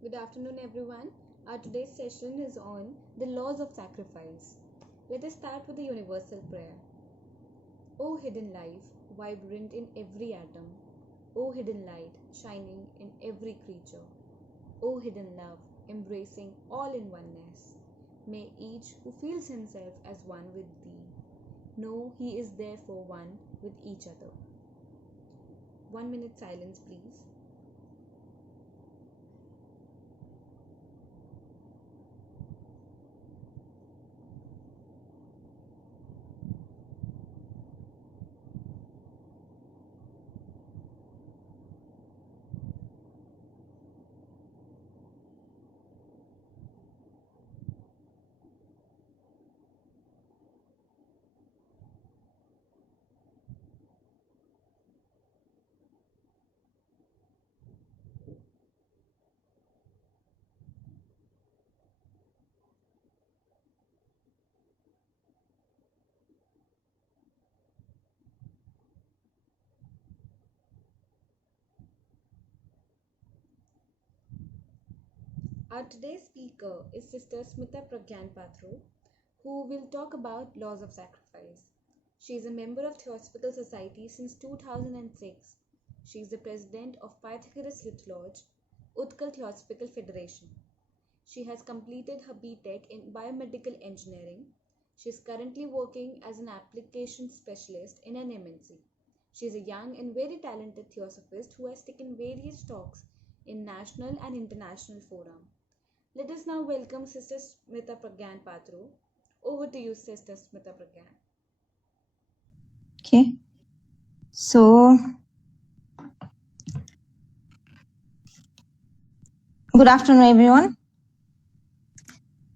Good afternoon, everyone. Our today's session is on the laws of sacrifice. Let us start with the universal prayer. O hidden life, vibrant in every atom. O hidden light, shining in every creature. O hidden love, embracing all in oneness. May each who feels himself as one with thee know he is therefore one with each other. 1 minute silence, please. Our today's speaker is Sister Smita Pragyan Patro, who will talk about laws of sacrifice. She is a member of Theosophical Society since 2006. She is the president of Pythagoras Youth Lodge, Utkal Theosophical Federation. She has completed her BTech in Biomedical Engineering. She is currently working as an application specialist in an MNC. She is a young and very talented theosophist who has taken various talks in national and international fora. Let us now welcome Sister Smita Pragyan Patro. Over to you, Sister Smita Pragyan. Okay. So, good afternoon, everyone.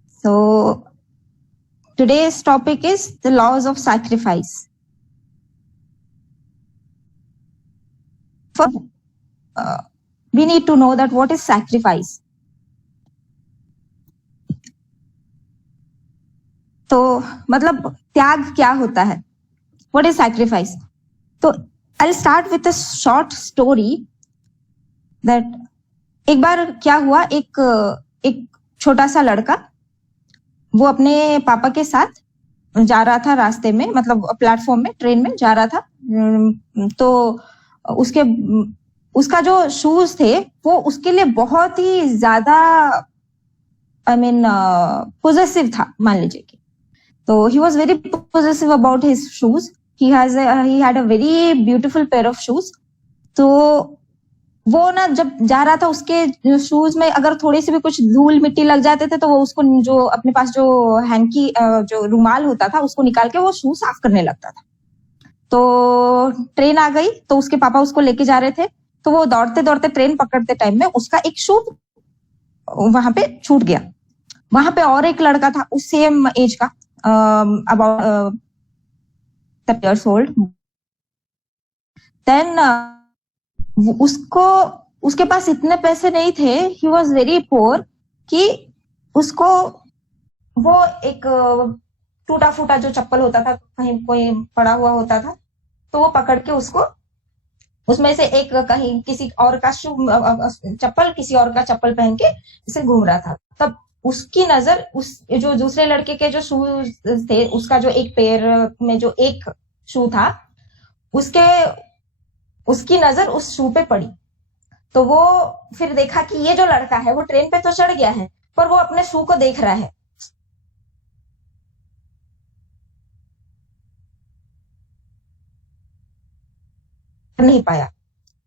So, today's topic is the laws of sacrifice. First, we need to know that what is sacrifice. तो मतलब त्याग क्या होता है? What is sacrifice? तो I'll start with a short story that एक बार क्या हुआ, एक छोटा सा लड़का वो अपने पापा के साथ जा रहा था रास्ते में, मतलब प्लेटफॉर्म में, ट्रेन में जा रहा था. तो उसका जो शूज थे वो उसके लिए बहुत ही ज्यादा पोजेसिव था, मान लीजिए कि. तो he was very possessive about his shoes. He had a very beautiful pair of shoes. तो वो ना जब जा रहा था उसके शूज में अगर थोड़ी सी भी कुछ धूल मिट्टी लग जाते थे तो वो उसको जो अपने पास जो हैंकी जो रुमाल होता था उसको निकाल के वो शू साफ करने लगता था. तो ट्रेन आ गई तो उसके पापा उसको लेके जा रहे थे. तो वो दौड़ते दौड़ते ट्रेन पकड़ते टाइम में उसका एक शू वहां पे छूट गया. वहां पे और एक लड़का था उस सेम एज का, अबाउट 30 years old. देन उसके पास इतने पैसे नहीं थे, ही वॉज वेरी पुअर, कि उसको वो एक टूटा फूटा जो चप्पल होता था, कहीं कोई पड़ा हुआ होता था, तो वो पकड़ के उसको उसमें से एक कहीं किसी और का चप्पल किसी और का चप्पल पहन के इसे घूम रहा था. तब उसकी नजर उस जो दूसरे लड़के के जो शूज थे, उसका जो एक पैर में जो एक शू था, उसकी नजर उस शू पे पड़ी. तो वो फिर देखा कि ये जो लड़का है वो ट्रेन पे तो चढ़ गया है पर वो अपने शू को देख रहा है. नहीं पाया.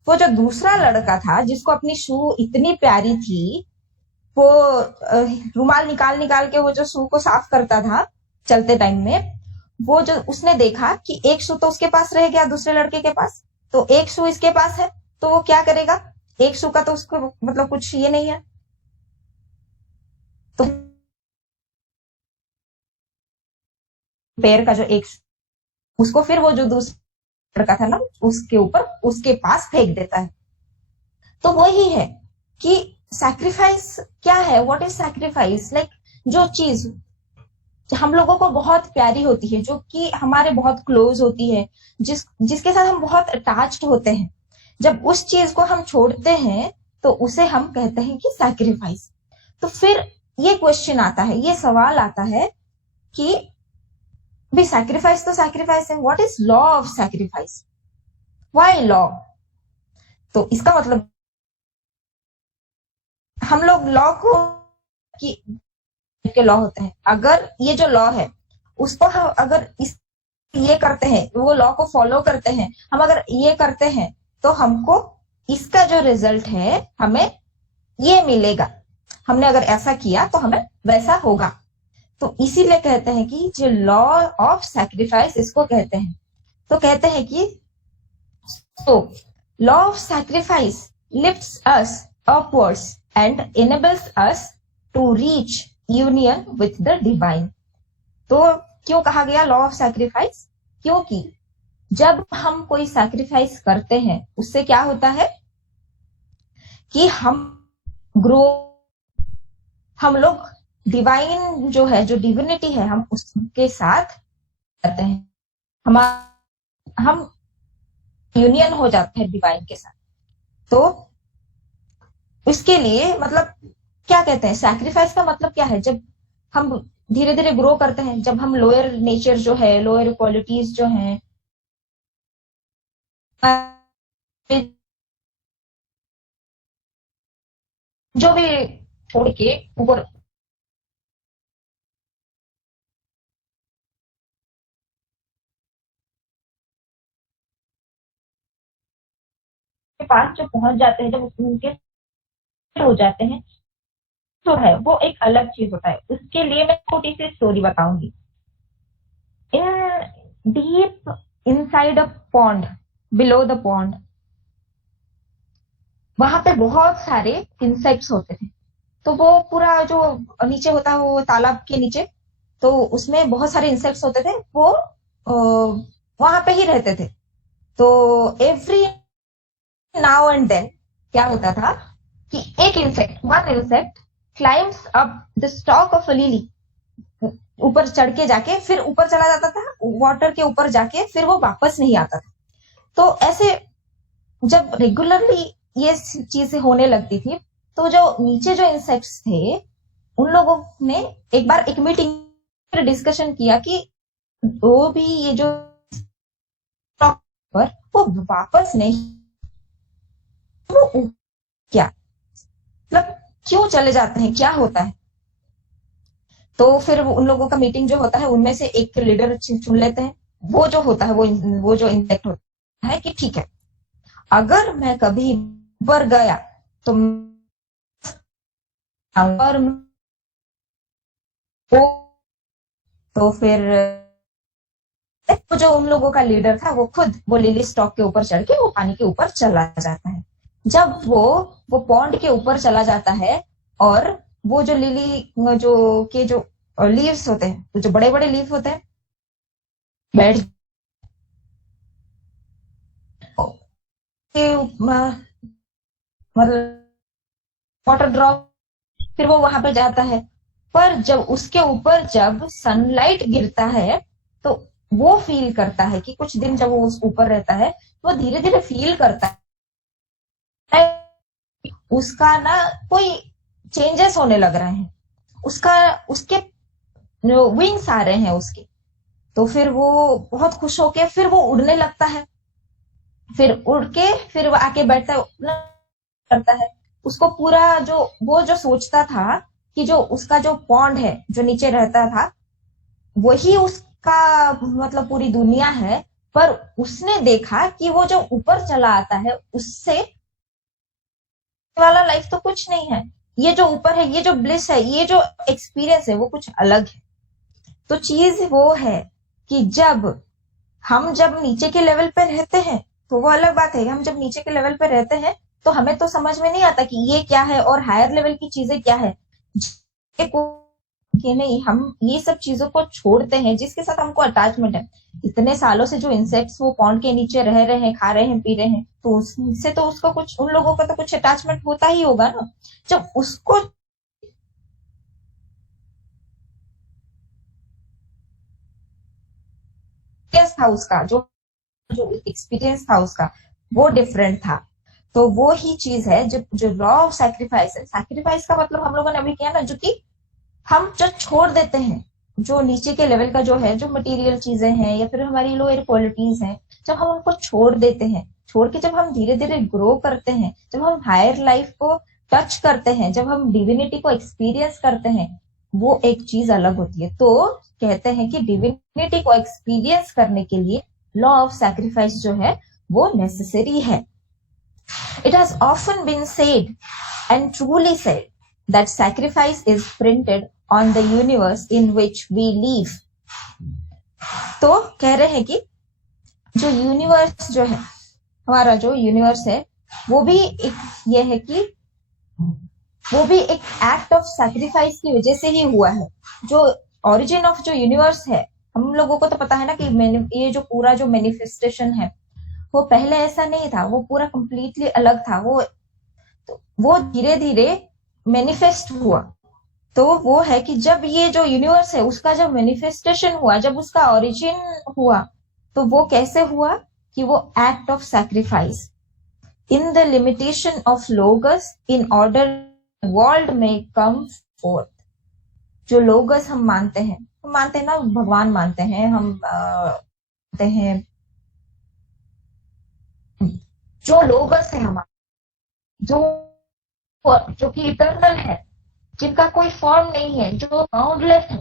वो जो दूसरा लड़का था जिसको अपनी शू इतनी प्यारी थी, वो रुमाल निकाल के वो जो शू को साफ करता था चलते टाइम में, वो जो उसने देखा कि एक शू तो उसके पास रह गया दूसरे लड़के के पास, तो एक शू इसके पास है, तो वो क्या करेगा? एक शू का तो उसको मतलब कुछ ये नहीं है, तो पैर का जो एक उसको फिर वो जो दूसरा लड़का था ना उसके ऊपर उसके पास फेंक देता है. तो वही है कि सैक्रिफाइस क्या है. What is sacrifice? लाइक जो चीज हम लोगों को बहुत प्यारी होती है, जो कि हमारे बहुत क्लोज होती है, जिसके साथ हम बहुत अटैच्ड होते हैं, जब उस चीज को हम छोड़ते हैं तो उसे हम कहते हैं कि सैक्रिफाइस। तो फिर ये क्वेश्चन आता है, ये सवाल आता है कि भाई सैक्रिफाइस तो सैक्रिफाइस है, what is law of sacrifice, why law? तो इसका मतलब हम लोग लॉ को कि के लॉ होते हैं, अगर ये जो लॉ है उसको हम अगर इस ये करते हैं, वो लॉ को फॉलो करते हैं, हम अगर ये करते हैं तो हमको इसका जो रिजल्ट है हमें ये मिलेगा, हमने अगर ऐसा किया तो हमें वैसा होगा। तो इसीलिए कहते हैं कि जो लॉ ऑफ सैक्रिफाइस इसको कहते हैं। तो कहते हैं कि so law of sacrifice lifts us upwards and enables us to reach union with the divine। तो क्यों कहा गया लॉ ऑफ सैक्रिफाइस? क्योंकि जब हम कोई सैक्रिफाइस करते हैं उससे क्या होता है कि हम ग्रो, हम लोग डिवाइन जो है, जो डिविनिटी है, हम उसके साथ करते हैं, हम यूनियन हो जाते हैं डिवाइन के साथ। तो इसके लिए मतलब क्या कहते हैं, सैक्रिफाइस का मतलब क्या है? जब हम धीरे धीरे ग्रो करते हैं, जब हम लोअर नेचर जो है, लोअर क्वालिटीज जो हैं, जो भी छोड़ के ऊपर के पास जो पहुंच जाते हैं, जब उनके हो जाते हैं, तो है वो एक अलग चीज होता है। उसके लिए मैं छोटी सी स्टोरी बताऊंगी। इन deep inside a pond, below the pond, वहां पे बहुत सारे इंसेक्ट्स होते थे। तो वो पूरा जो नीचे होता है, वो तालाब के नीचे, तो उसमें बहुत सारे इंसेक्ट्स होते थे, वो वहां पे ही रहते थे। तो एवरी नाउ एंड देन क्या होता था कि एक insect, one insect climbs up the stock of a lily, ऊपर चढ़ के जाके फिर ऊपर चला जाता था, वाटर के ऊपर जाके फिर वो वापस नहीं आता था। तो ऐसे जब रेगुलरली ये चीजें होने लगती थी, तो जो नीचे जो इंसेक्ट्स थे उन लोगों ने एक बार एक मीटिंग डिस्कशन किया कि वो भी ये जो पर वो वापस नहीं, वो क्या मतलब क्यों चले जाते हैं, क्या होता है? तो फिर उन लोगों का मीटिंग जो होता है, उनमें से एक लीडर चुन लेते हैं। वो जो होता है, वो जो इंसेक्ट होता है कि ठीक है, अगर मैं कभी ऊपर गया तो और वो, तो फिर तो जो उन लोगों का लीडर था वो खुद वो लिली स्टॉक के ऊपर चढ़ के वो पानी के ऊपर चला जाता है। जब वो पॉन्ड के ऊपर चला जाता है, और वो जो लिली जो लीव्स होते हैं, जो बड़े बड़े लीव होते हैं, बैठ मतलब वाटर ड्रॉप, फिर वो वहां पे जाता है। पर जब उसके ऊपर जब सनलाइट गिरता है, तो वो फील करता है कि कुछ दिन जब वो उस ऊपर रहता है, तो वो धीरे धीरे फील करता है उसका ना कोई चेंजेस होने लग रहे हैं, उसका उसके विंग्स आ रहे हैं उसके। तो फिर वो बहुत खुश होके फिर वो उड़ने लगता है, फिर उड़ के फिर वो आके बैठता करता है। उसको पूरा जो वो जो सोचता था कि जो उसका जो पॉन्ड है जो नीचे रहता था, वही उसका मतलब पूरी दुनिया है। पर उसने देखा कि वो जो ऊपर चला आता है उससे वाला लाइफ तो कुछ नहीं है, ये जो ऊपर है, ये जो ब्लिस है, ये जो एक्सपीरियंस है वो कुछ अलग है। तो चीज वो है कि जब नीचे के लेवल पे रहते हैं तो वो अलग बात है, हम जब नीचे के लेवल पे रहते हैं तो हमें तो समझ में नहीं आता कि ये क्या है और हायर लेवल की चीजें क्या है। कि नहीं, हम ये सब चीजों को छोड़ते हैं जिसके साथ हमको अटैचमेंट है। इतने सालों से जो इंसेक्ट्स वो पॉन्ड के नीचे रह रहे हैं, खा रहे हैं, पी रहे हैं, तो उससे तो उसको कुछ, उन लोगों का तो कुछ अटैचमेंट होता ही होगा ना। जब उसको था उसका जो जो एक्सपीरियंस था उसका वो डिफरेंट था। तो वो ही चीज है जो लॉ ऑफ सैक्रिफाइस है। सैक्रिफाइस का मतलब हम लोगों ने अभी किया ना, जो कि हम जो छोड़ देते हैं, जो नीचे के लेवल का जो है, जो मटेरियल चीजें हैं या फिर हमारी लोअर क्वालिटीज हैं, जब हम उनको छोड़ देते हैं, छोड़ के जब हम धीरे धीरे ग्रो करते हैं, जब हम हायर लाइफ को टच करते हैं, जब हम डिविनिटी को एक्सपीरियंस करते हैं, वो एक चीज अलग होती है। तो कहते हैं कि डिविनिटी को एक्सपीरियंस करने के लिए लॉ ऑफ सैक्रिफाइस जो है वो नेसेसरी है। It has often been said and truly said that sacrifice is printed on the universe in which we live. तो कह रहे हैं कि जो यूनिवर्स जो है, हमारा जो यूनिवर्स है, वो भी एक ये है कि वो भी एक एक्ट ऑफ सैक्रिफाइस की वजह से ही हुआ है। जो ओरिजिन ऑफ जो यूनिवर्स है, हम लोगों को तो पता है ना कि ये जो पूरा जो मैनिफेस्टेशन है वो पहले ऐसा नहीं था, वो पूरा कंप्लीटली अलग था। वो धीरे धीरे मैनिफेस्ट हुआ। तो वो है कि जब ये जो यूनिवर्स है उसका जब मैनिफेस्टेशन हुआ, जब उसका ओरिजिन हुआ, तो वो कैसे हुआ कि वो act of sacrifice in the limitation of लोगस in order world में कम फोर्थ। जो लोगस हम मानते हैं ना, भगवान मानते हैं हम, मानते हैं जो लोगस है हमारा, जो कि इटर्नल है, जिनका कोई फॉर्म नहीं है, जो बाउंडलेस है,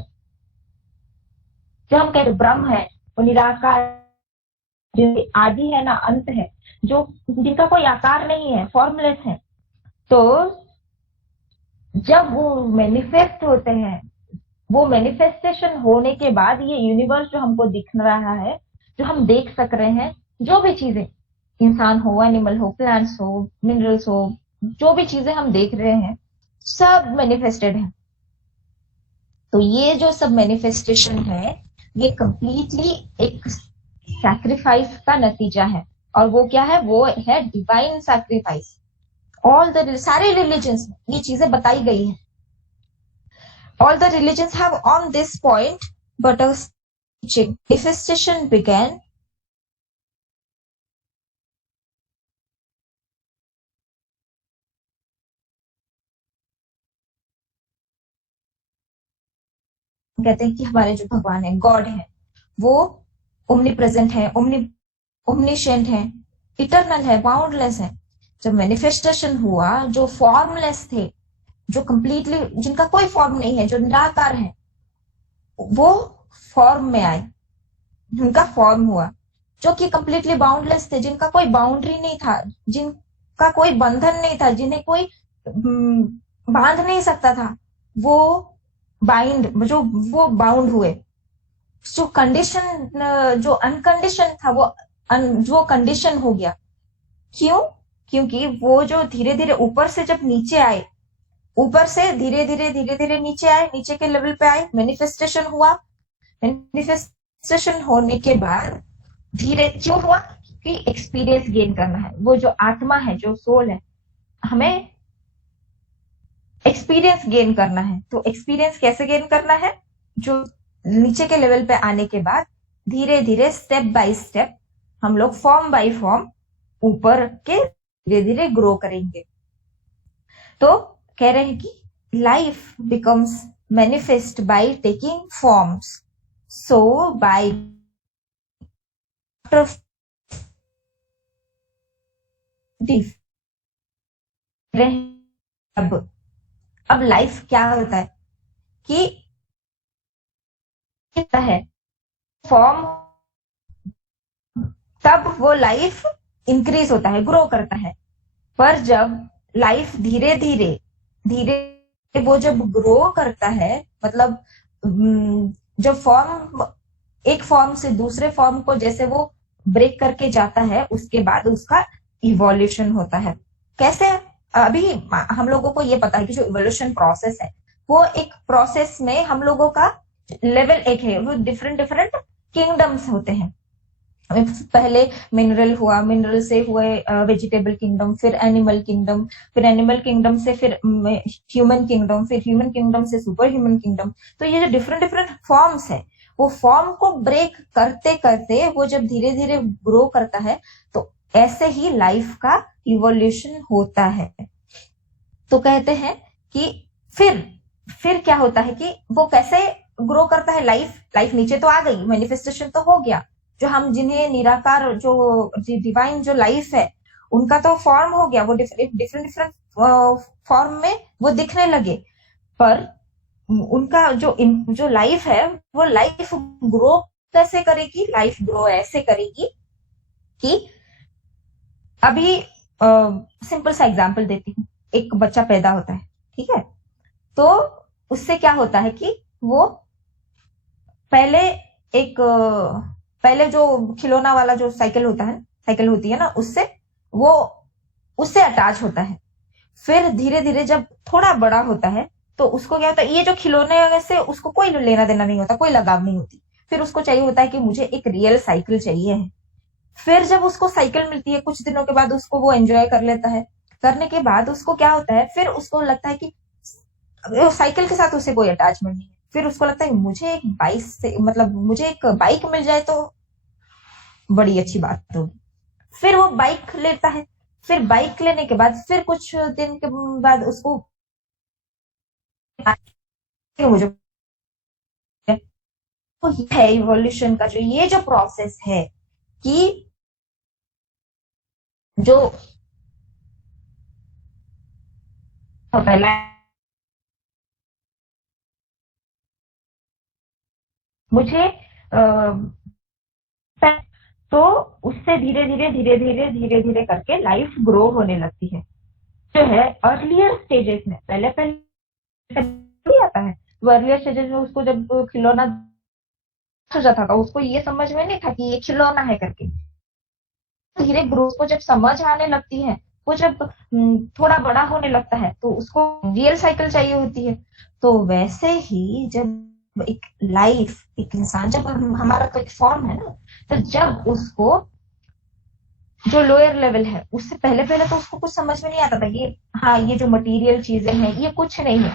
जो हम कहते ब्रह्म है, वो निराकार, जो आदि है ना अंत है, जो जिनका कोई आकार नहीं है, फॉर्मलेस है। तो जब वो मैनिफेस्ट होते हैं, वो मैनिफेस्टेशन होने के बाद ये यूनिवर्स जो हमको दिख रहा है, जो हम देख सक रहे हैं, जो भी चीजें, इंसान हो, एनिमल हो, प्लांट्स हो, मिनरल्स हो, जो भी चीजें हम देख रहे हैं, सब मैनिफेस्टेड है। तो ये जो सब मैनिफेस्टेशन है, ये कंप्लीटली एक सैक्रिफाइस का नतीजा है। और वो क्या है? वो है डिवाइन सैक्रिफाइस। सारे रिलीजन्स में ये चीजें बताई गई है। All the religions have on this point, but a manifestation began कहते हैं कि हमारे जो भगवान है, गॉड है, वो ओमनी प्रेजेंट है, ओमनीशेंट है, इटर्नल है, बाउंडलेस है। जब मैनिफेस्टेशन हुआ, जो फॉर्मलेस थे, जो कंप्लीटली, जिनका कोई फॉर्म नहीं है, जो निराकार है, वो फॉर्म में आए, उनका फॉर्म हुआ। जो कि कंप्लीटली बाउंडलेस थे, जिनका कोई बाउंड्री नहीं था, जिनका कोई बंधन नहीं था, जिन्हें कोई बांध नहीं सकता था, वो बाउंड हुए। जो कंडीशन, जो अनकंडीशन था, वो कंडीशन हो गया। क्यों? क्योंकि वो जो धीरे धीरे ऊपर से जब नीचे आए, ऊपर से धीरे धीरे नीचे आए, नीचे के लेवल पे आए, मैनिफेस्टेशन हुआ। मैनिफेस्टेशन होने के बाद धीरे क्यों हुआ? कि एक्सपीरियंस गेन करना है। वो जो आत्मा है, जो सोल है, हमें एक्सपीरियंस गेन करना है। तो एक्सपीरियंस कैसे गेन करना है? जो नीचे के लेवल पे आने के बाद धीरे धीरे, स्टेप बाय स्टेप, हम लोग फॉर्म बाय फॉर्म ऊपर के धीरे धीरे ग्रो करेंगे। तो कह रहे हैं कि life becomes manifest by taking forms. So by अब लाइफ क्या होता है कि है फॉर्म, तब वो लाइफ इंक्रीज होता है, ग्रो करता है। पर जब लाइफ धीरे धीरे वो जब ग्रो करता है, मतलब जब फॉर्म, एक फॉर्म से दूसरे फॉर्म को जैसे वो ब्रेक करके जाता है, उसके बाद उसका इवोल्यूशन होता है। कैसे? अभी हम लोगों को ये पता है कि जो इवोल्यूशन प्रोसेस है, वो एक प्रोसेस में हम लोगों का लेवल एक है, वो डिफरेंट किंगडम्स होते हैं। पहले मिनरल हुआ, मिनरल से हुए वेजिटेबल किंगडम, फिर एनिमल किंगडम, फिर एनिमल किंगडम से फिर ह्यूमन किंगडम, फिर ह्यूमन किंगडम से सुपर ह्यूमन किंगडम। तो ये जो डिफरेंट फॉर्म्स है, वो फॉर्म को ब्रेक करते करते वो जब धीरे धीरे ग्रो करता है, तो ऐसे ही लाइफ का इवोल्यूशन होता है। तो कहते हैं कि फिर क्या होता है कि वो कैसे ग्रो करता है लाइफ नीचे तो आ गई, मैनिफेस्टेशन तो हो गया, जो हम जिन्हें निराकार जो डिवाइन जो लाइफ है उनका तो फॉर्म हो गया, वो डिफरेंट फॉर्म में वो दिखने लगे। पर उनका जो लाइफ है वो लाइफ ग्रो कैसे करेगी? लाइफ ग्रो ऐसे करेगी कि अभी सिंपल सा एग्जांपल देती हूँ। एक बच्चा पैदा होता है, ठीक है, तो उससे क्या होता है कि वो पहले पहले जो खिलौना वाला जो साइकिल होता है, साइकिल होती है ना, उससे अटैच होता है। फिर धीरे धीरे जब थोड़ा बड़ा होता है तो उसको क्या होता है, ये जो खिलौने से उसको कोई लेना देना नहीं होता, कोई लगाव नहीं होती। फिर उसको चाहिए होता है कि मुझे एक रियल साइकिल चाहिए है। फिर जब उसको साइकिल मिलती है कुछ दिनों के बाद, उसको वो एंजॉय कर लेता है। करने के बाद उसको क्या होता है, फिर उसको लगता है कि साइकिल के साथ उसे कोई अटैचमेंट नहीं है। फिर उसको लगता है मुझे एक बाइक से, मतलब मुझे एक बाइक मिल जाए तो बड़ी अच्छी बात होगी। फिर वो बाइक लेता है। फिर बाइक लेने के बाद फिर कुछ दिन के बाद उसको मुझे तो ये है इवोल्यूशन का ये जो प्रोसेस है कि जो पहला मुझे तो उससे धीरे धीरे करके लाइफ ग्रो होने लगती है। जो है अर्लियर स्टेजेस में, पहले पहले आता है वो अर्लियर स्टेजेस में, उसको जब खिलौना हो जाता था उसको ये समझ में नहीं था कि ये खिलौना है करके। धीरे ग्रोथ को जब समझ आने लगती है, वो जब थोड़ा बड़ा होने लगता है तो उसको रियल साइकिल चाहिए होती है। तो वैसे ही जब एक इंसान जब हमारा कोई फॉर्म है ना, तो जब उसको जो लोअर लेवल है उससे पहले पहले तो उसको कुछ समझ में नहीं आता था, ये हाँ ये जो मटेरियल चीजें हैं ये कुछ नहीं है।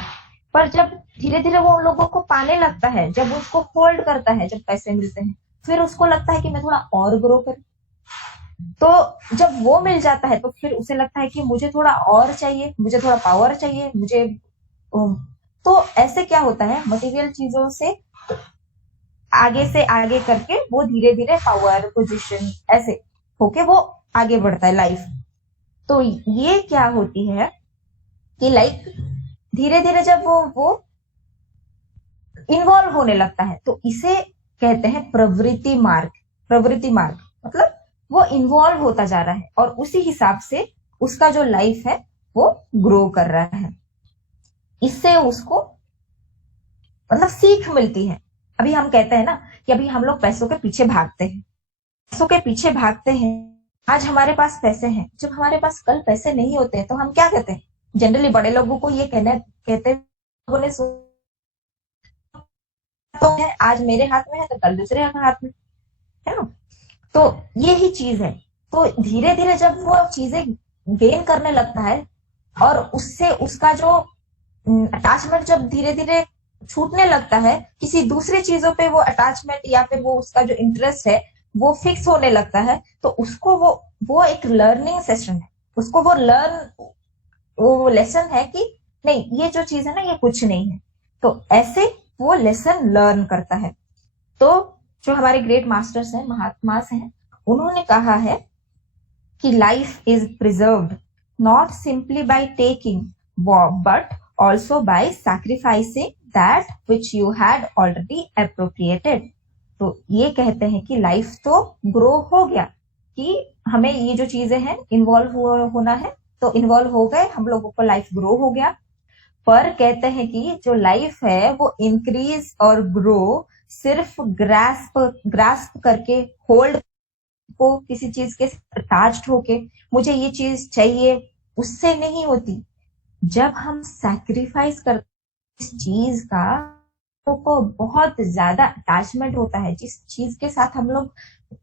पर जब धीरे धीरे वो उन लोगों को पाने लगता है, जब उसको होल्ड करता है, जब पैसे मिलते हैं, फिर उसको लगता है कि मैं थोड़ा और ग्रो करूं। तो जब वो मिल जाता है तो फिर उसे लगता है कि मुझे थोड़ा और चाहिए, मुझे थोड़ा पावर चाहिए, मुझे तो ऐसे क्या होता है, मटेरियल चीजों से आगे से आगे करके वो धीरे धीरे पावर पोजीशन ऐसे होके वो आगे बढ़ता है लाइफ। तो ये क्या होती है कि लाइक धीरे धीरे जब वो इन्वॉल्व होने लगता है तो इसे कहते हैं प्रवृत्ति मार्ग। प्रवृत्ति मार्ग मतलब वो इन्वॉल्व होता जा रहा है और उसी हिसाब से उसका जो लाइफ है वो ग्रो कर रहा है। इससे उसको मतलब सीख मिलती है। अभी हम कहते हैं ना कि अभी हम लोग पैसों के पीछे भागते हैं, पैसों के पीछे भागते हैं। आज हमारे पास पैसे हैं, जब हमारे पास कल पैसे नहीं होते तो हम क्या कहते हैं? जनरली बड़े लोगों को ये कहते हैं, लोगों ने तो है आज मेरे हाथ में है तो कल दूसरे हाथ में, है ना? तो यही चीज है। तो धीरे धीरे जब वो चीजें गेन करने लगता है और उससे उसका जो अटैचमेंट जब धीरे धीरे छूटने लगता है, किसी दूसरी चीजों पे वो अटैचमेंट या फिर वो उसका जो इंटरेस्ट है वो फिक्स होने लगता है, तो उसको वो एक लर्निंग सेशन है। उसको वो लेसन है कि नहीं ये जो चीज है ना ये कुछ नहीं है। तो ऐसे वो लेसन लर्न करता है। तो जो हमारे ग्रेट मास्टर्स हैं, महात्मास हैं, उन्होंने कहा है कि life is preserved not simply by taking but also by sacrificing that which you had already appropriated. तो ये कहते हैं कि लाइफ तो ग्रो हो गया, कि हमें ये जो चीजें हैं इन्वॉल्व होना है तो इन्वॉल्व हो गए, हम लोगों को लाइफ ग्रो हो गया। पर कहते हैं कि जो लाइफ है वो इंक्रीज और ग्रो सिर्फ ग्रास्प करके, होल्ड को किसी चीज के अटैच्ड होके मुझे ये चीज चाहिए उससे नहीं होती। जब हम सैक्रिफाइस करते इस चीज का, को बहुत ज्यादा अटैचमेंट होता है, जिस चीज के साथ हम लोग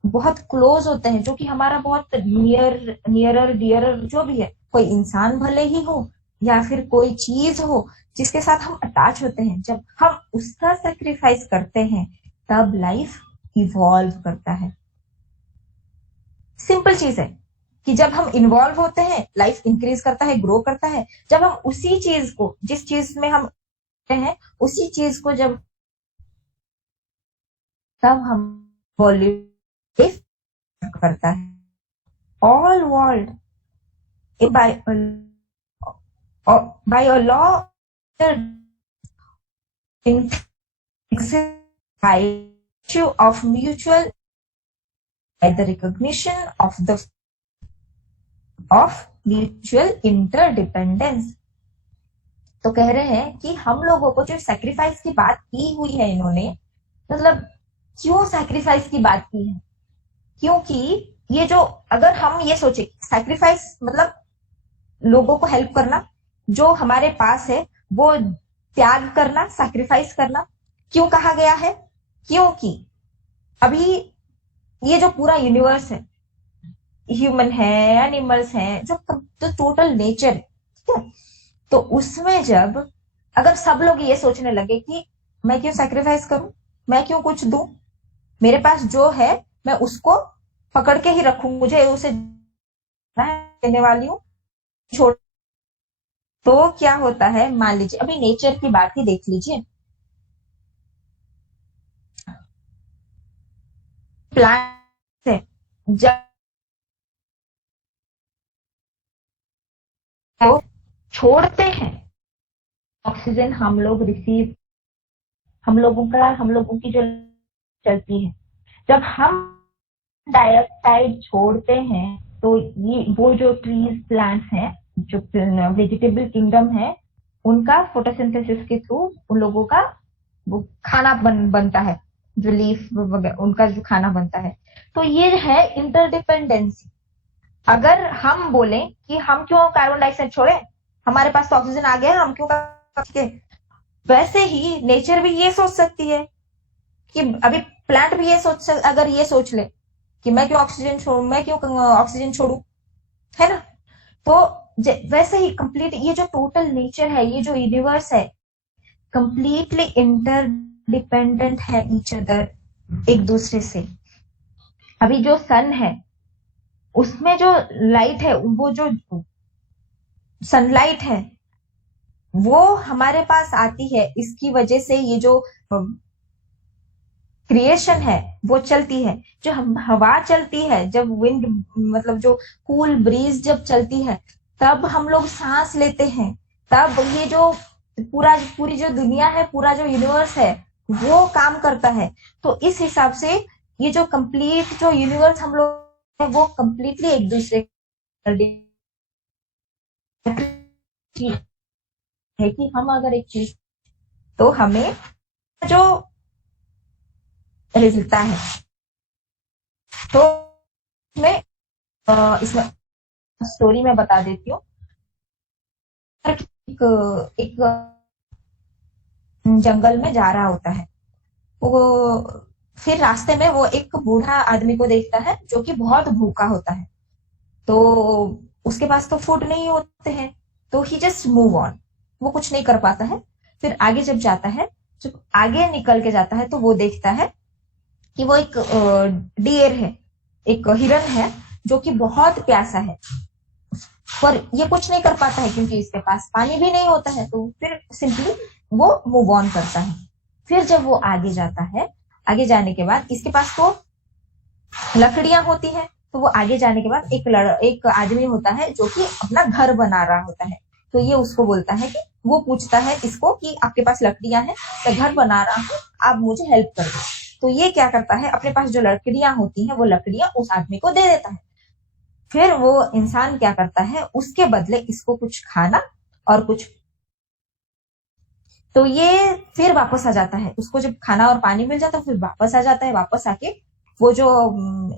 बहुत क्लोज होते हैं, जो कि हमारा बहुत नियरर डियरर जो भी है, कोई इंसान भले ही हो या फिर कोई चीज हो जिसके साथ हम अटैच होते हैं, जब हम उसका सेक्रीफाइस करते हैं तब लाइफ इवॉल्व करता है। सिंपल चीज है। कि जब हम इन्वॉल्व होते हैं लाइफ इंक्रीज करता है, ग्रो करता है। जब हम उसी चीज को, जिस चीज में हम हैं, उसी चीज को जब, तब हम वॉल्यूम करता है। All world by by a law in by issue of mutual by the recognition of mutual interdependence। तो कह रहे हैं कि हम लोगों को जो सैक्रिफाइस की बात की हुई है इन्होंने, मतलब क्यों सैक्रिफाइस की बात की है? क्योंकि ये जो, अगर हम ये सोचे सैक्रिफाइस मतलब लोगों को हेल्प करना, जो हमारे पास है वो त्याग करना, सैक्रिफाइस करना, क्यों कहा गया है? क्योंकि अभी ये जो पूरा यूनिवर्स है, ह्यूमन है, एनिमल्स हैं, जो टोटल नेचर है, ठीक है, तो उसमें जब अगर सब लोग ये सोचने लगे कि मैं क्यों सैक्रिफाइस करूं, मैं क्यों कुछ दूं, मेरे पास जो है मैं उसको पकड़ के ही रखूं, मुझे उसे देने वाली हूं, छोड़, तो क्या होता है? मान लीजिए अभी नेचर की बात ही देख लीजिए। प्लांट है, जब वो छोड़ते हैं ऑक्सीजन हम लोग रिसीव, हम लोगों की जो चलती है, जब हम डाइऑक्साइड छोड़ते हैं तो ये वो जो ट्रीज प्लांट्स हैं, जो वेजिटेबल किंगडम है, उनका फोटोसिंथेसिस के थ्रू उन लोगों का वो खाना बनता है, जो लीफ वगैरह उनका जो खाना बनता है। तो ये है इंटरडिपेंडेंसी। अगर हम बोले कि हम क्यों कार्बन डाइऑक्साइड छोड़े, हमारे पास तो ऑक्सीजन आ गया, हम क्यों के, वैसे ही नेचर भी ये सोच सकती है कि अभी प्लांट भी ये अगर ये सोच ले कि मैं क्यों ऑक्सीजन छोड़ू, मैं क्यों ऑक्सीजन छोड़ू, है ना? तो वैसे ही कंप्लीट ये जो टोटल नेचर है, ये जो यूनिवर्स है, कंप्लीटली इंटरडिपेंडेंट है ईच अदर, एक दूसरे से। अभी जो सन है उसमें जो लाइट है, वो जो सनलाइट है वो हमारे पास आती है, इसकी वजह से ये जो क्रिएशन है वो चलती है। जो हवा चलती है, जब विंड मतलब जो कूल ब्रीज जब चलती है, तब हम लोग सांस लेते हैं, तब ये जो पूरी जो दुनिया है, पूरा जो यूनिवर्स है वो काम करता है। तो इस हिसाब से ये जो कंप्लीट जो यूनिवर्स हम लोग है वो कंप्लीटली एक दूसरे है कि हम अगर एक चीज, तो हमें जो मिलता है, तो मैं इसमें स्टोरी में बता देती हूँ। एक जंगल में जा रहा होता है वो, फिर रास्ते में वो एक बूढ़ा आदमी को देखता है जो कि बहुत भूखा होता है। तो उसके पास तो फूड नहीं होते हैं, तो ही जस्ट मूव ऑन, वो कुछ नहीं कर पाता है। फिर आगे जब जाता है, जब आगे निकल के जाता है, तो वो देखता है कि वो एक डियर है, एक हिरन है जो कि बहुत प्यासा है, पर ये कुछ नहीं कर पाता है क्योंकि इसके पास पानी भी नहीं होता है। तो फिर सिंपली वो मूव ऑन करता है। फिर जब वो आगे जाता है, आगे जाने के बाद इसके पास तो लकड़ियां होती है, तो वो आगे जाने के बाद एक आदमी होता है जो कि अपना घर बना रहा होता है। तो ये उसको बोलता है कि वो पूछता है इसको कि आपके पास लकड़ियां हैं, मैं घर बना रहा हूँ, आप मुझे हेल्प कर दो। तो ये क्या करता है, अपने पास जो लकड़ियां होती हैं वो लकड़ियां उस आदमी को दे देता है। फिर वो इंसान क्या करता है, उसके बदले इसको कुछ खाना और कुछ, तो ये फिर वापस आ जाता है, उसको जब खाना और पानी मिल जाता है फिर वापस आ जाता है। वापस आके वो जो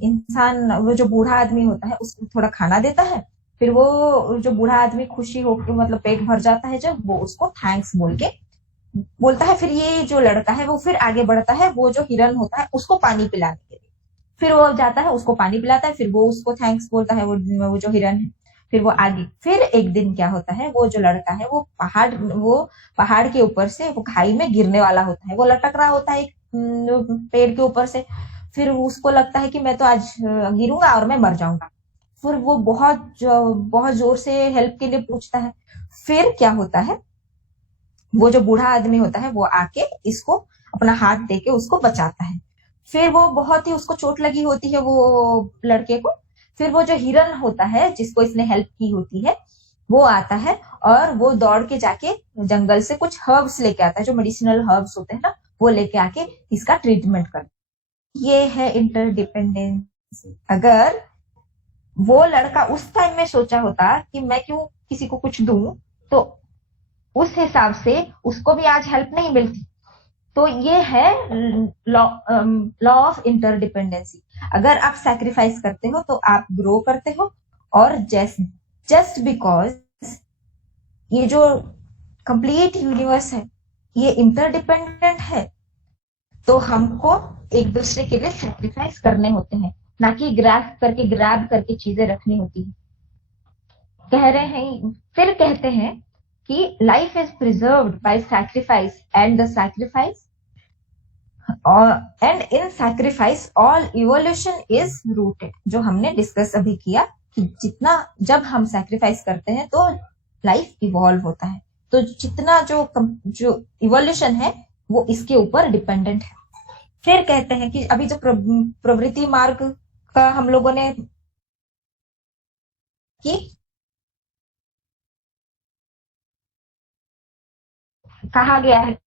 इंसान, वो जो बूढ़ा आदमी होता है उसको थोड़ा खाना देता है। फिर वो जो बूढ़ा आदमी खुशी होकर, मतलब पेट भर जाता है, जब वो उसको थैंक्स बोल के बोलता है। फिर ये जो लड़का है वो फिर आगे बढ़ता है, वो जो हिरन होता है उसको पानी पिलाने के लिए। फिर वो जाता है, उसको पानी पिलाता है, फिर वो उसको थैंक्स बोलता है, वो जो हिरन है। फिर वो आगे, फिर एक दिन क्या होता है, वो जो लड़का है वो पहाड़ के ऊपर से वो खाई में गिरने वाला होता है, वो लटक रहा होता है एक पेड़ के ऊपर से। फिर उसको लगता है कि मैं तो आज गिरूंगा और मैं मर जाऊंगा। फिर वो बहुत जोर से हेल्प के लिए पूछता है। फिर क्या होता है, वो जो बूढ़ा आदमी होता है वो आके इसको अपना हाथ देके उसको बचाता है। फिर वो बहुत ही उसको चोट लगी होती है वो लड़के को। फिर वो जो हिरन होता है जिसको इसने हेल्प की होती है वो आता है और वो दौड़ के जाके जंगल से कुछ हर्ब्स लेके आता है, जो मेडिसिनल हर्ब्स होते हैं ना, वो लेके आके इसका ट्रीटमेंट करता है। ये है इंटरडिपेंडेंसी। अगर वो लड़का उस टाइम में सोचा होता कि मैं क्यों किसी को कुछ दूं, तो उस हिसाब से उसको भी आज हेल्प नहीं मिलती। तो ये है लॉ ऑफ इंटरडिपेंडेंसी। अगर आप सैक्रिफाइस करते हो तो आप ग्रो करते हो, और जस्ट बिकॉज ये जो कंप्लीट यूनिवर्स है ये इंटरडिपेंडेंट है, तो हमको एक दूसरे के लिए सैक्रिफाइस करने होते हैं, ना कि ग्रैब करके चीजें रखनी होती है। कह रहे हैं, फिर कहते हैं कि life is preserved by sacrifice and the sacrifice and in sacrifice all evolution is rooted. जो हमने डिस्कस अभी किया कि जितना जब हम सैक्रिफाइस करते हैं तो लाइफ इवॉल्व होता है, तो जितना जो इवोल्यूशन है वो इसके ऊपर डिपेंडेंट है। फिर कहते हैं कि अभी जो प्रवृत्ति मार्ग का हम लोगों ने कि कहा गया है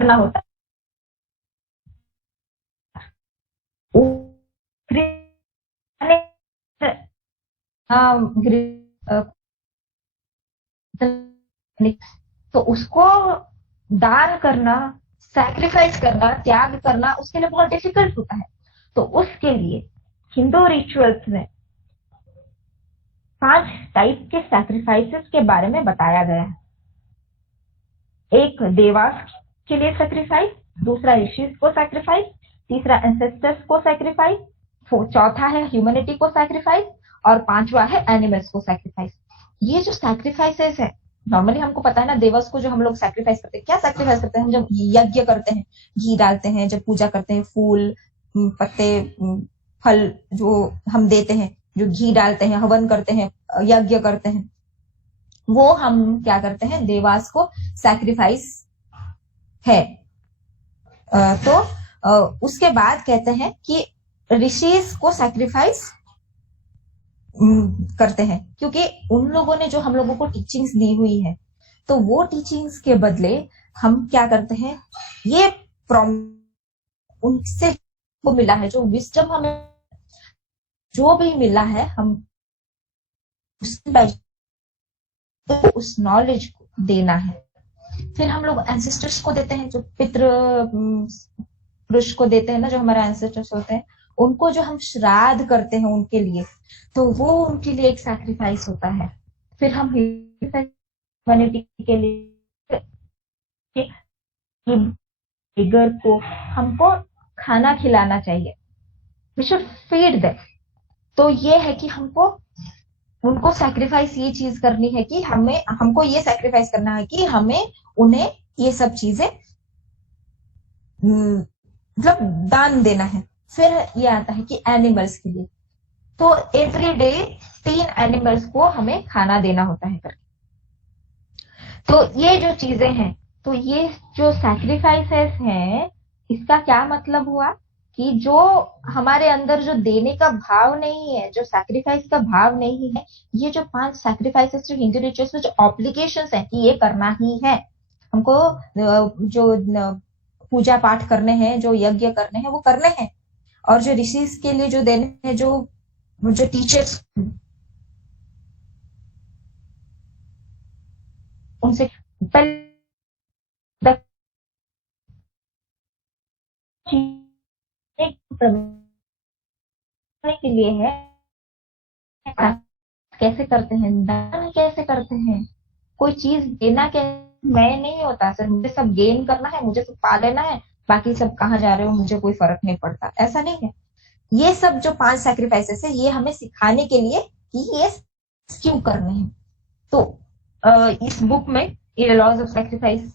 करना होता है, तो उसको दान करना, सैक्रिफाइस करना, त्याग करना उसके लिए बहुत डिफिकल्ट होता है। तो उसके लिए हिंदू रिचुअल्स में 5 टाइप के सैक्रिफाइसेस के बारे में बताया गया है। एक देवास के लिए सैक्रिफाइस, दूसरा ऋषि को सैक्रिफाइस, तीसरा एंसेस्टर्स को सैक्रिफाइस, चौथा है ह्यूमैनिटी को सैक्रिफाइस, और पांचवा है एनिमल्स को सैक्रिफाइस। ये जो सैक्रिफाइसेस है, नॉर्मली हमको पता है ना, देवस को जो हम लोग सैक्रिफाइस करते हैं, क्या सैक्रिफाइस करते हैं हम? जब यज्ञ करते हैं, घी डालते हैं, जब पूजा करते हैं, फूल पत्ते फल जो हम देते हैं, जो घी डालते हैं, हवन करते हैं, यज्ञ करते हैं, वो हम क्या करते हैं, देवास को सैक्रिफाइस है। तो उसके बाद कहते हैं कि ऋषिस को सैक्रिफाइस करते हैं, क्योंकि उन लोगों ने जो हम लोगों को टीचिंग्स दी हुई है, तो वो टीचिंग्स के बदले हम क्या करते हैं, ये उनसे को मिला है, जो विजडम हमें जो भी मिला है, हम उस नॉलेज को देना है। फिर हम लोग एंसेस्टर्स को देते हैं, जो पितृ पुरुष को देते हैं ना, जो हमारे एंसेस्टर्स होते हैं, उनको जो हम श्राद्ध करते हैं उनके लिए, तो वो उनके लिए एक सैक्रिफाइस होता है। फिर हम ह्यूमैनिटी के लिए बिगर को हमको खाना खिलाना चाहिए, वी शुड फीड देम। तो ये है कि हमको उनको सैक्रिफाइस ये चीज करनी है कि हमको ये सैक्रिफाइस करना है कि हमें उन्हें ये सब चीजें मतलब दान देना है। फिर ये आता है कि एनिमल्स के लिए, तो एवरी डे 3 एनिमल्स को हमें खाना देना होता है करके। तो ये जो चीजें हैं, तो ये जो सैक्रिफाइसेस हैं, इसका क्या मतलब हुआ कि जो हमारे अंदर जो देने का भाव नहीं है, जो सैक्रिफाइस का भाव नहीं है, ये जो 5 सैक्रिफाइसेस जो हिंदू रिचुअल्स में जो ऑब्लिगेशंस है कि ये करना ही है हमको, जो पूजा पाठ करने हैं, जो यज्ञ करने हैं, वो करने हैं। और जो ऋषि के लिए जो देने हैं, जो टीचर्स उनसे के लिए है, कैसे करते हैं, दान कैसे करते हैं, कोई चीज देना कैसे, मैं नहीं होता सर, मुझे सब गेन करना है, मुझे सब पा लेना है, बाकी सब कहाँ जा रहे हो मुझे कोई फर्क नहीं पड़ता, ऐसा नहीं है। ये सब जो 5 सैक्रिफाइसेस है, ये हमें सिखाने के लिए कि ये क्यों करने हैं। तो इस बुक में ये लॉज ऑफ सैक्रिफाइस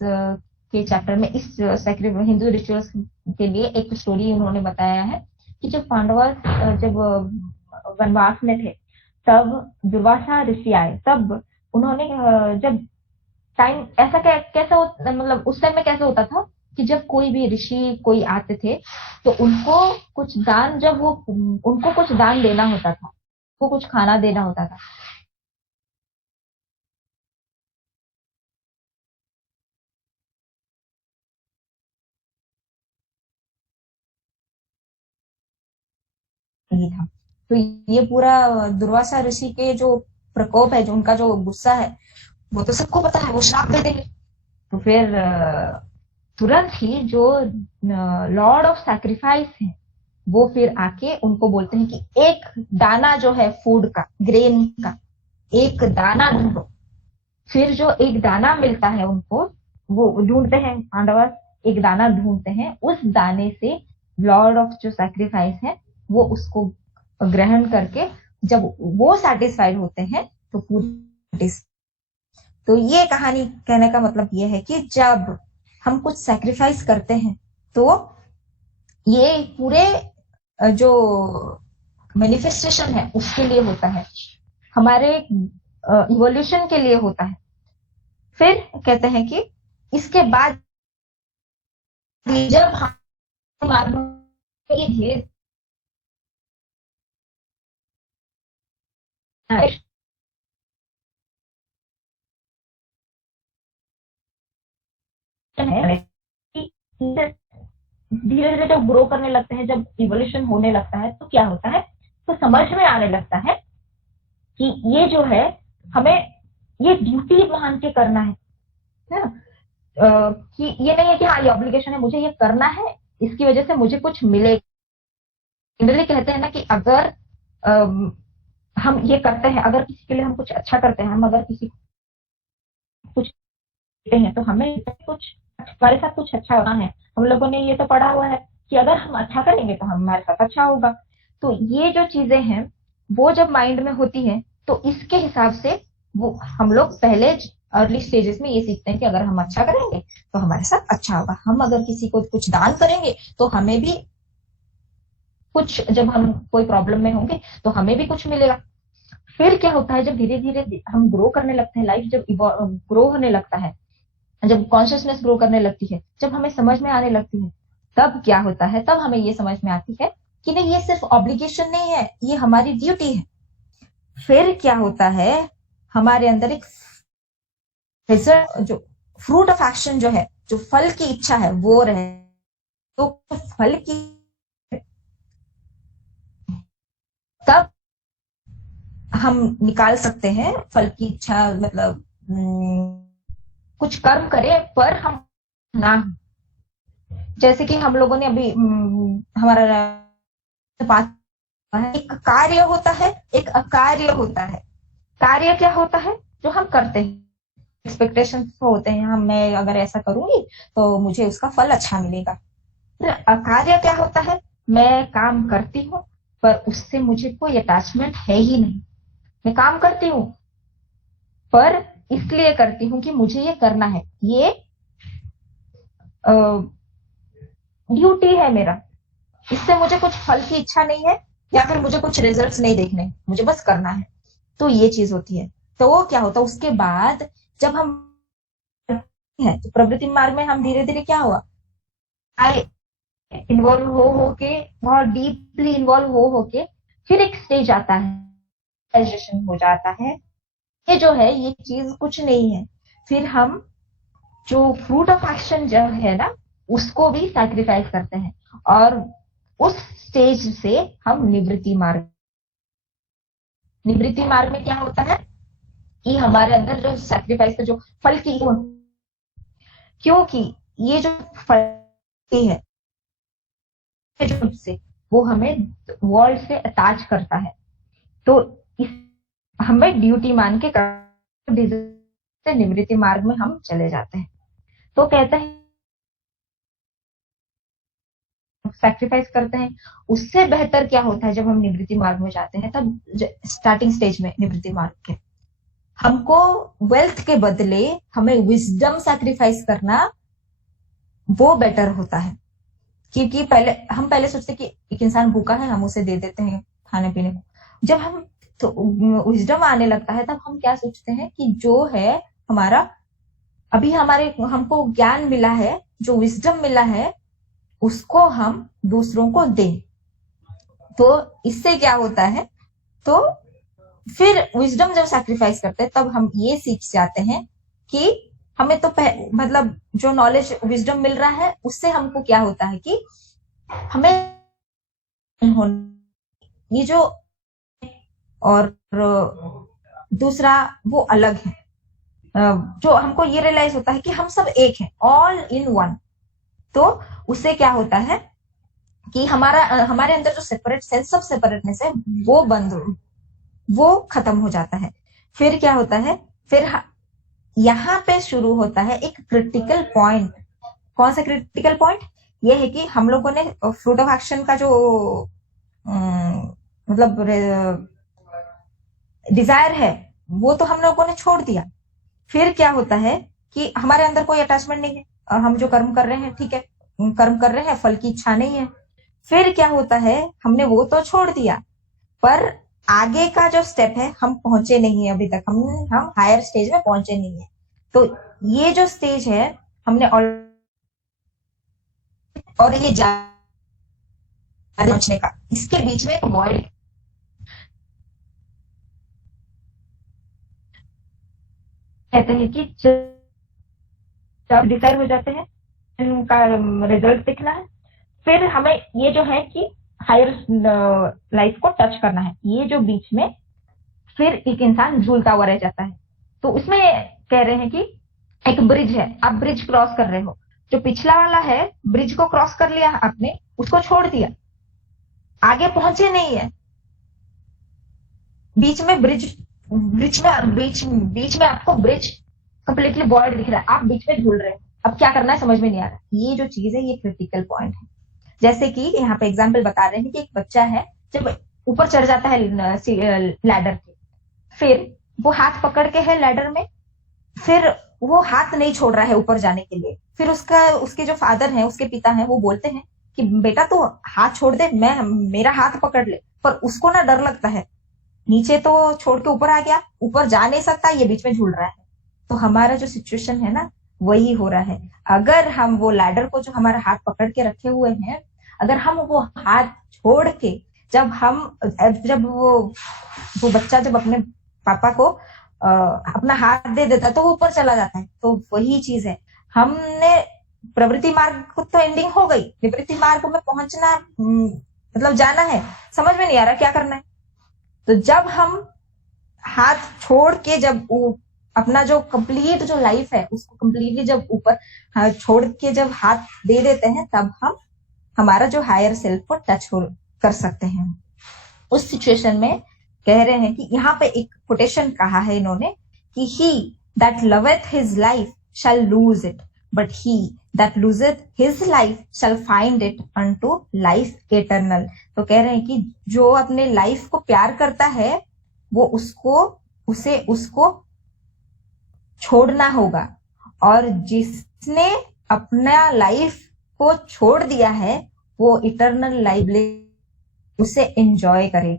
के चैप्टर में इस हिंदू रिचुअल्स के लिए एक स्टोरी उन्होंने बताया है कि जब पांडव जब वनवास में थे, तब दुर्वासा ऋषि आए। तब उन्होंने जब टाइम ऐसा कैसा मतलब उस टाइम में कैसे होता था कि जब कोई भी ऋषि कोई आते थे तो उनको कुछ दान, जब वो उनको कुछ दान देना होता था, वो कुछ खाना देना होता था। नहीं था। तो ये पूरा दुर्वासा ऋषि के जो प्रकोप है, जो उनका जो गुस्सा है, वो तो सबको पता है, वो श्राप दे देंगे। तो फिर तुरंत ही जो लॉर्ड ऑफ सैक्रिफाइस है, वो फिर आके उनको बोलते हैं कि एक दाना जो है फूड का, ग्रेन का एक दाना ढूंढो। फिर जो एक दाना मिलता है उनको, वो ढूंढते हैं पांडव, एक दाना ढूंढते हैं। उस दाने से लॉर्ड ऑफ जो सैक्रिफाइस है वो उसको ग्रहण करके जब वो सेटिस्फाइड होते हैं तो पूरी। तो ये कहानी कहने का मतलब ये है कि जब हम कुछ सैक्रिफाइस करते हैं तो ये पूरे जो मैनिफेस्टेशन है उसके लिए होता है, हमारे इवोल्यूशन के लिए होता है। फिर कहते हैं कि इसके बाद जब हम धीरे धीरे धीरे जब ग्रो करने लगते हैं, जब इवोल्यूशन होने लगता है, तो क्या होता है, तो समझ में आने लगता है कि ये जो है हमें ये ड्यूटी मान के करना है ना। कि ये नहीं है कि हाँ ये ऑब्लिगेशन है, मुझे ये करना है, इसकी वजह से मुझे कुछ मिलेगा। जनरली कहते हैं ना कि अगर हम ये करते हैं, अगर किसी के लिए हम कुछ अच्छा करते हैं, हम अगर किसी कुछ करते हैं तो हमें कुछ हमारे साथ कुछ अच्छा होना है। हम लोगों ने ये तो पढ़ा हुआ है कि अगर हम अच्छा करेंगे तो हमारे साथ अच्छा होगा। तो ये जो चीजें हैं वो जब माइंड में होती है तो इसके हिसाब से वो हम लोग पहले अर्ली स्टेजेस में ये सीखते हैं कि अगर हम अच्छा करेंगे तो हमारे साथ अच्छा होगा, हम अगर किसी को कुछ दान करेंगे तो हमें भी कुछ, जब हम कोई प्रॉब्लम में होंगे तो हमें भी कुछ मिलेगा। फिर क्या होता है, जब धीरे धीरे हम ग्रो करने लगते हैं, लाइफ जब ग्रो होने लगता है, जब कॉन्शियसनेस ग्रो करने लगती है, जब हमें समझ में आने लगती है, तब क्या होता है, तब हमें ये समझ में आती है कि नहीं ये सिर्फ ऑब्लिगेशन नहीं है, ये हमारी ड्यूटी है। फिर क्या होता है, हमारे अंदर एक रिजल्ट, जो फ्रूट ऑफ एक्शन जो है, जो फल की इच्छा है वो रहे। तो फल की तब हम निकाल सकते हैं फल की इच्छा, मतलब कुछ कर्म करें पर हम ना, जैसे कि हम लोगों ने अभी हमारा बात, एक कार्य होता है, एक अकार्य होता है। कार्य क्या होता है, जो हम करते हैं, एक्सपेक्टेशन होते हैं, हम मैं अगर ऐसा करूंगी तो मुझे उसका फल अच्छा मिलेगा। अकार्य क्या होता है, मैं काम करती हूँ पर उससे मुझे कोई अटैचमेंट है ही नहीं। मैं काम करती हूँ पर इसलिए करती हूँ कि मुझे ये करना है, ये ड्यूटी है मेरा, इससे मुझे कुछ फल की इच्छा नहीं है या फिर मुझे कुछ रिजल्ट्स नहीं देखने, मुझे बस करना है। तो ये चीज होती है। तो वो क्या होता है, उसके बाद जब हम है तो प्रवृत्ति मार्ग में हम धीरे धीरे क्या हुआ, आए इन्वॉल्व हो के, बहुत डीपली इन्वॉल्व हो के फिर एक स्टेज आता है, रियलाइजेशन हो जाता है ये जो है ये चीज कुछ नहीं है। फिर हम जो फ्रूट ऑफ एक्शन जो है ना उसको भी सैक्रिफाइस करते हैं, और उस स्टेज से हम निवृत्ति मार्ग में क्या होता है कि हमारे अंदर जो सैक्रिफाइस का जो फल की, क्योंकि ये जो फल है से वो हमें वर्ल्ड से अटैच करता है, तो इस हमें ड्यूटी मान के से निवृत्ति मार्ग में हम चले जाते हैं। तो कहते हैं सैक्रिफाइस करते हैं, उससे बेहतर क्या होता है, जब हम निवृत्ति मार्ग में जाते हैं, तब स्टार्टिंग स्टेज में निवृत्ति मार्ग के हमको वेल्थ के बदले हमें विजडम सैक्रिफाइस करना वो बेटर होता है। क्योंकि पहले सोचते कि एक इंसान भूखा है, हम उसे दे देते हैं खाने पीने को। जब हम तो विजडम आने लगता है, तब हम क्या सोचते हैं कि जो है हमारा, अभी हमको ज्ञान मिला है, जो विजडम मिला है, उसको हम दूसरों को दें। तो इससे क्या होता है, तो फिर विजडम जब सैक्रिफाइस करते हैं, तब हम ये सीख जाते हैं कि हमें तो मतलब जो नॉलेज विजडम मिल रहा है, उससे हमको क्या होता है कि हमें ये जो, और दूसरा वो अलग है। जो हमको ये रियलाइज होता है कि हम सब एक हैं, ऑल इन वन। तो उससे क्या होता है कि हमारे अंदर जो सेपरेट सेंस ऑफ सेपरेटनेस है, वो खत्म हो जाता है। फिर क्या होता है, फिर यहाँ पे शुरू होता है एक क्रिटिकल पॉइंट। कौन सा क्रिटिकल पॉइंट? ये है कि हम लोगों ने फ्रूट ऑफ एक्शन का जो मतलब डिजायर है, वो तो हम लोगों ने छोड़ दिया। फिर क्या होता है कि हमारे अंदर कोई अटैचमेंट नहीं है, हम जो कर्म कर रहे हैं, ठीक है, कर्म कर रहे हैं, फल की इच्छा नहीं है। फिर क्या होता है, हमने वो तो छोड़ दिया, पर आगे का जो स्टेप है हम पहुंचे नहीं है अभी तक, हम हायर स्टेज में पहुंचे नहीं है। तो ये जो स्टेज है हमने और ये पहुंचने का, इसके बीच में वॉइड कहते हैं कि जब डिसाइड हो जाते हैं उनका रिजल्ट दिखना है, फिर हमें ये जो है कि हायर लाइफ को टच करना है, ये जो बीच में फिर एक इंसान झूलता हुआ रह जाता है। तो उसमें कह रहे हैं कि एक ब्रिज है, आप ब्रिज क्रॉस कर रहे हो, जो पिछला वाला है ब्रिज को क्रॉस कर लिया आपने, उसको छोड़ दिया, आगे पहुंचे नहीं है, बीच में बीच में आपको ब्रिज कंप्लीटली बॉर्ड दिख रहा है, आप बीच में झूल रहे हैं, अब क्या करना है समझ में नहीं आ रहा। ये जो चीज है, ये क्रिटिकल पॉइंट है। जैसे कि यहाँ पे एग्जाम्पल बता रहे हैं कि एक बच्चा है, जब ऊपर चढ़ जाता है लैडर के, फिर वो हाथ पकड़ के है लैडर में, फिर वो हाथ नहीं छोड़ रहा है ऊपर जाने के लिए। फिर उसके जो फादर हैं, उसके पिता हैं, वो बोलते हैं कि बेटा तू हाथ छोड़ दे, मेरा हाथ पकड़ ले। पर उसको ना डर लगता है, नीचे तो छोड़ के ऊपर आ गया, ऊपर जा नहीं सकता, ये बीच में झूल रहा है। तो हमारा जो सिचुएशन है ना, वही हो रहा है। अगर हम वो लैडर को जो हमारा हाथ पकड़ के रखे हुए हैं, अगर हम वो हाथ छोड़ के, जब वो बच्चा जब अपने पापा को अपना हाथ दे देता है, तो वो ऊपर चला जाता है। तो वही चीज है, हमने प्रवृत्ति मार्ग तो एंडिंग हो गई, निवृत्ति मार्ग में पहुंचना, मतलब जाना है, समझ में नहीं आ रहा क्या करना है। तो जब हम हाथ छोड़ के, जब अपना जो कंप्लीट जो लाइफ है उसको कंप्लीटली जब ऊपर छोड़ के जब हाथ दे देते हैं, तब हम हमारा जो हायर सेल्फ को टच कर सकते हैं। उस सिचुएशन में कह रहे हैं कि यहाँ पे एक कोटेशन कहा है इन्होंने कि he that loveth his life shall lose it, but he that loseth his life shall find it unto life eternal. तो कह रहे हैं कि जो अपने लाइफ को प्यार करता है, वो उसको छोड़ना होगा, और जिसने अपना लाइफ को छोड़ दिया है, वो इटर्नल लाइफ उसे एंजॉय करे।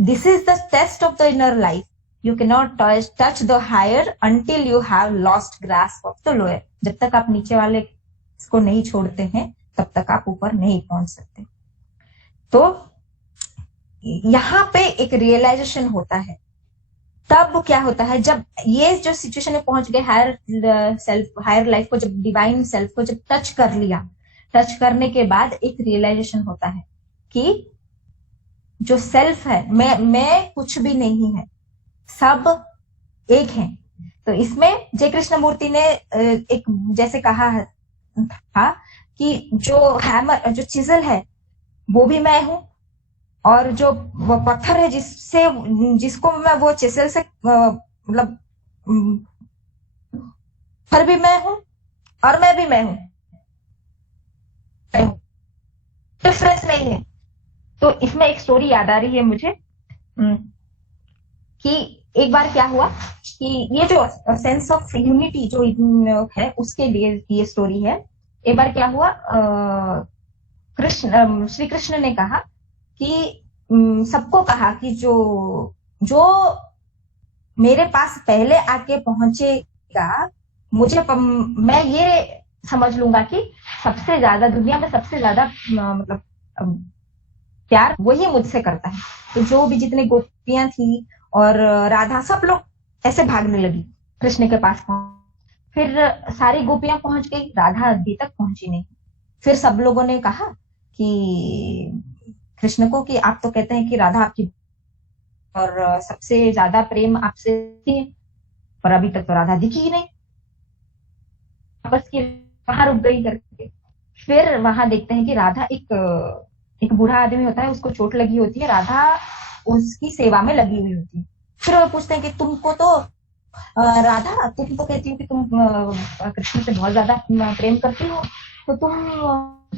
This is the test of the inner life, you can not touch the higher until you have lost grasp of the lower. जब तक आप नीचे वाले को नहीं छोड़ते हैं, तब तक आप ऊपर नहीं पहुंच सकते। तो यहाँ पे एक रियलाइजेशन होता है। तब क्या होता है, जब ये जो सिचुएशन में पहुंच गए, हायर लाइफ को, जब डिवाइन सेल्फ को जब टच कर लिया, टच करने के बाद एक रियलाइजेशन होता है कि जो सेल्फ है, मैं कुछ भी नहीं है, सब एक है। तो इसमें जय कृष्णमूर्ति ने एक जैसे कहा था कि जो हैमर, जो चिजल है, वो भी मैं हूं, और जो वो पत्थर है जिसको मैं वो चिसल से मतलब पत्थर भी मैं हूं और मैं भी मैं हूं, डिफरेंस नहीं है। तो इसमें एक स्टोरी याद आ रही है मुझे कि एक बार क्या हुआ कि ये जो सेंस ऑफ यूनिटी जो है, उसके लिए ये स्टोरी है। एक बार क्या हुआ, श्री कृष्ण ने कहा कि सबको कहा कि जो जो मेरे पास पहले आके पहुंचेगा, मैं ये समझ लूंगा कि सबसे ज्यादा दुनिया में सबसे ज्यादा मतलब प्यार वही मुझसे करता है। तो जो भी जितने गोपियां थी और राधा, सब लोग ऐसे भागने लगी कृष्ण के पास फिर सारी गोपियां पहुंच गई, राधा अभी तक पहुंची नहीं। फिर सब लोगों ने कहा कि कृष्ण को कि आप तो कहते हैं कि राधा आपकी और सबसे ज्यादा प्रेम आपसे है, पर अभी तक तो राधा दिखी ही नहीं, वापस की वहां रुक गई करके। फिर वहां देखते हैं कि राधा एक बूढ़ा आदमी होता है, उसको चोट लगी होती है, राधा उसकी सेवा में लगी हुई होती है। फिर वो पूछते हैं कि तुमको तो राधा, तुम तो कहती हो कि तुम कृष्ण से बहुत ज्यादा प्रेम करती हो, तो तुम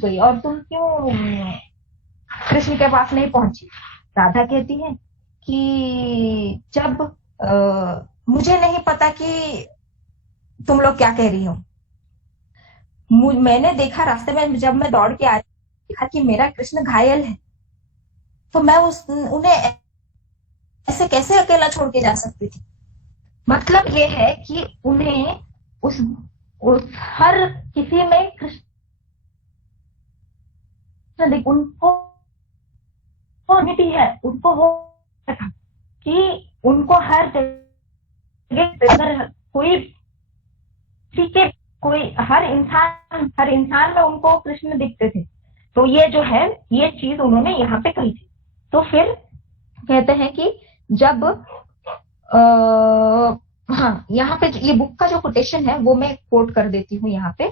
गई और तुम क्यों कृष्ण के पास नहीं पहुंची? राधा कहती है कि जब मुझे नहीं पता कि तुम लोग क्या कह रही हो, मैंने देखा रास्ते में जब मैं दौड़ के आ रही देखा कि मेरा कृष्ण घायल है, तो मैं उन्हें ऐसे कैसे अकेला छोड़ के जा सकती थी। मतलब ये है कि उन्हें उस हर किसी में कृष्ण, उनको है, उनको वो था कि उनको हर जगह अगर कोई के कोई हर इंसान में उनको कृष्ण दिखते थे। तो ये जो है ये चीज उन्होंने यहाँ पे कही थी। तो फिर कहते हैं कि जब हाँ, यहाँ पे ये बुक का जो कोटेशन है वो मैं कोट कर देती हूँ यहाँ पे।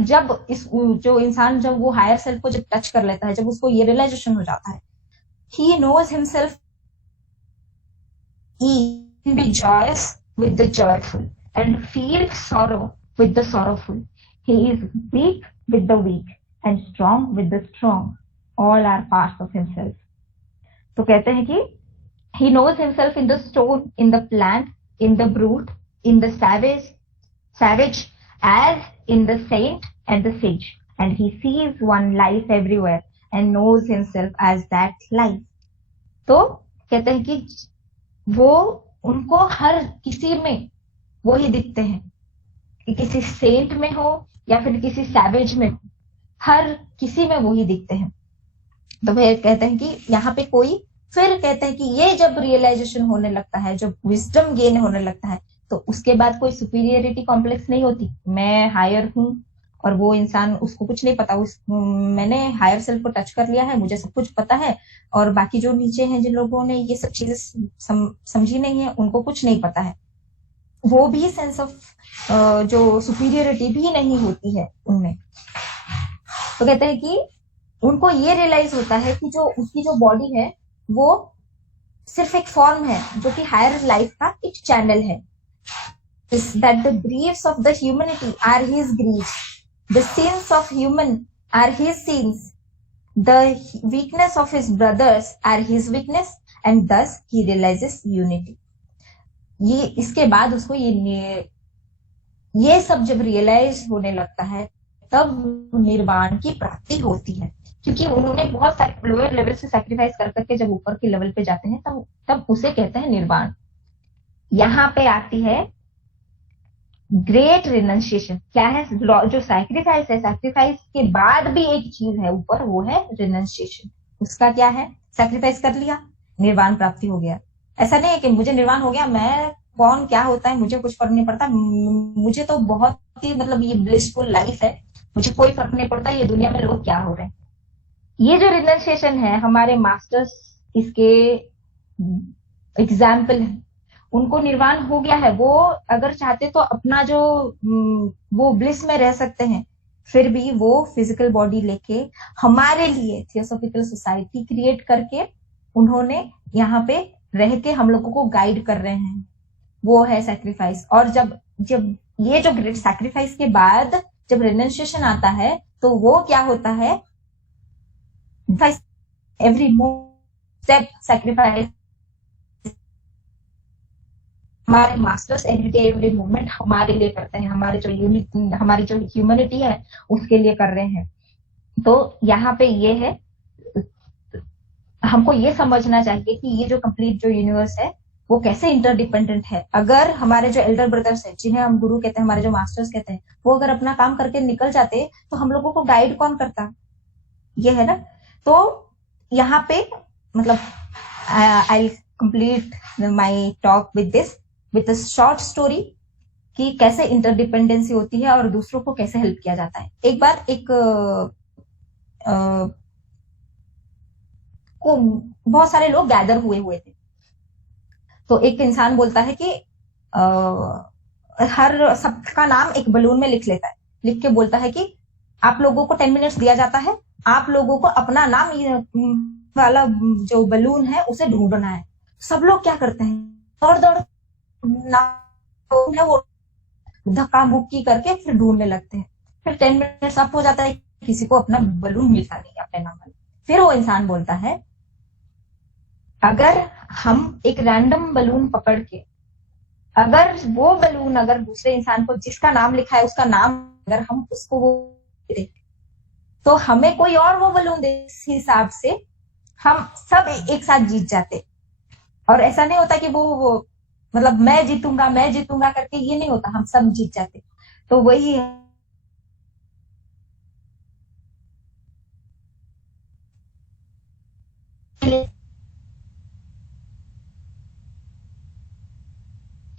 जब जो इंसान जब वो हायर सेल्फ को जब टच कर लेता है, जब उसको ये रियलाइजेशन हो जाता है, he knows himself, he can be joyous with the joyful and feel sorrow with the sorrowful. He is weak with the weak and strong with the strong. All are parts of himself. तो कहते हैं कि he knows himself in the stone, in the plant, in the brute, in the savage, as in the saint and the sage, and he sees one life everywhere and knows himself as that life. तो कहते हैं कि वो उनको हर किसी में वो ही दिखते हैं, कि किसी सेंट में हो या फिर किसी सैवेज में, हर किसी में वो ही दिखते हैं। तो फिर कहते हैं कि यहाँ पे कोई, फिर कहते हैं कि ये जब रियलाइजेशन होने लगता है, जब विजडम गेन होने लगता है, तो उसके बाद कोई सुपीरियरिटी कॉम्प्लेक्स नहीं होती, मैं हायर हूं और वो इंसान, उसको कुछ नहीं पता, मैंने हायर सेल्फ को टच कर लिया है, मुझे सब कुछ पता है, और बाकी जो नीचे हैं जिन लोगों ने ये सब चीजें समझी नहीं है, उनको कुछ नहीं पता है। वो भी सेंस ऑफ जो सुपीरियरिटी भी नहीं होती है उनमें। तो कहते हैं कि उनको ये रियलाइज होता है कि जो उसकी जो बॉडी है वो सिर्फ एक फॉर्म है, जो कि हायर लाइफ का एक चैनल है। That the griefs of the humanity are his griefs, the sins of human are his sins, the weakness of his brothers are his weakness, and thus he realizes unity. ये इसके बाद उसको ये सब जब रियलाइज होने लगता है, तब निर्वाण की प्राप्ति होती है, क्योंकि उन्होंने बहुत सारे लोअर लेवल से सैक्रिफाइस कर करके जब ऊपर के लेवल पे जाते हैं, तब उसे कहते हैं निर्वाण। यहाँ पे आती है ग्रेट रिनंसिएशन। क्या है? जो सैक्रिफाइस है, सैक्रिफाइस के बाद भी एक चीज है ऊपर, वो है रिनंसिएशन। उसका क्या है? सैक्रिफाइस कर लिया, निर्वाण प्राप्ति हो गया। ऐसा नहीं है कि मुझे निर्वाण हो गया, मैं कौन क्या होता है मुझे कुछ फर्क नहीं पड़ता, मुझे तो बहुत ही मतलब ये ब्लिसफुल लाइफ है, मुझे कोई फर्क नहीं पड़ता ये दुनिया में लोग क्या हो रहे हैं। ये जो रिनंसिएशन है, हमारे मास्टर्स इसके एग्जाम्पल है। उनको निर्वाण हो गया है, वो अगर चाहते तो अपना जो वो ब्लिस में रह सकते हैं, फिर भी वो फिजिकल बॉडी लेके हमारे लिए थियोसॉफिकल सोसाइटी क्रिएट करके उन्होंने यहाँ पे रह के हम लोगों को गाइड कर रहे हैं। वो है सैक्रिफाइस। और जब जब ये जो ग्रेट सैक्रिफाइस के बाद जब रिनंसिएशन आता है, तो वो क्या होता है? एवरी स्टेप सैक्रिफाइस हमारे मास्टर्स एवरी मूवमेंट हमारे लिए करते हैं, हमारी जो ह्यूमैनिटी है उसके लिए कर रहे हैं। तो यहाँ पे ये है, हमको ये समझना चाहिए कि ये जो कंप्लीट जो यूनिवर्स है वो कैसे इंटरडिपेंडेंट है। अगर हमारे जो एल्डर ब्रदर्स है, जिन्हें हम गुरु कहते हैं, हमारे जो मास्टर्स कहते हैं, वो अगर अपना काम करके निकल जाते तो हम लोगों को गाइड कौन करता, ये है ना। तो यहाँ पे मतलब आई complete my talk with this, with a short story कि कैसे इंटरडिपेंडेंसी होती है और दूसरों को कैसे हेल्प किया जाता है। एक बार को बहुत सारे लोग गैदर हुए थे, तो एक इंसान बोलता है कि हर सबका नाम एक बलून में लिख लेता है, लिख के बोलता है कि आप लोगों को 10 मिनट्स दिया जाता है, आप लोगों को अपना नाम वाला जो बलून है उसे ढूंढना है। सब लोग क्या करते हैं, दौड़ दौड़ नाम है वो धक्का मुक्की करके फिर ढूंढने लगते हैं। फिर 10 मिनट्स अप हो जाता है, किसी को अपना बलून मिलता नहीं अपने नाम में। फिर वो इंसान बोलता है, अगर हम एक रैंडम बलून पकड़ के, अगर वो बलून अगर दूसरे इंसान को जिसका नाम लिखा है उसका नाम अगर हम उसको वो दे तो हमें कोई और वो बलून दे, इस हिसाब से हम सब एक साथ जीत जाते। और ऐसा नहीं होता कि वो मतलब मैं जीतूंगा करके, ये नहीं होता, हम सब जीत जाते। तो वही है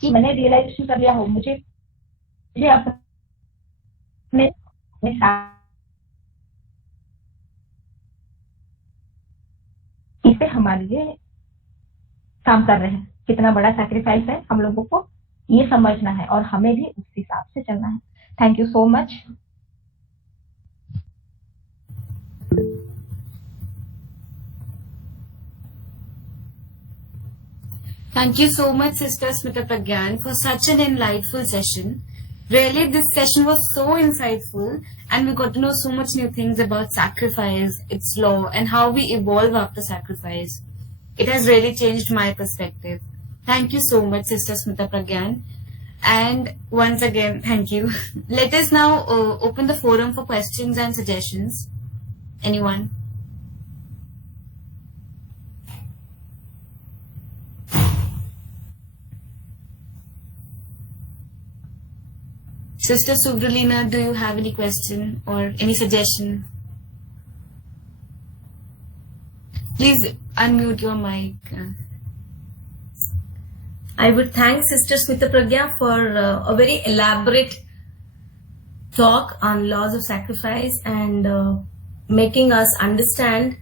कि मैंने रियलाइजेशन कर लिया हो, मुझे अपने इसे हमारे लिए काम कर रहे हैं, कितना बड़ा सैक्रिफाइस है, हम लोगों को ये समझना है और हमें भी उस हिसाब से चलना है। Thank you so much. Thank you so much, Sister Smita Pragyan, for such an enlightful session. Really, this session was so insightful, and we got to know so much new things about sacrifice, its law, and how we evolve after sacrifice. It has really changed my perspective. Thank you so much, Sister Smita Pragyan. And once again, thank you. Let us now open the forum for questions and suggestions. Anyone? Sister Subralina, do you have any question or any suggestion? Please unmute your mic. I would thank Sister Smita Pragya for a very elaborate talk on laws of sacrifice and making us understand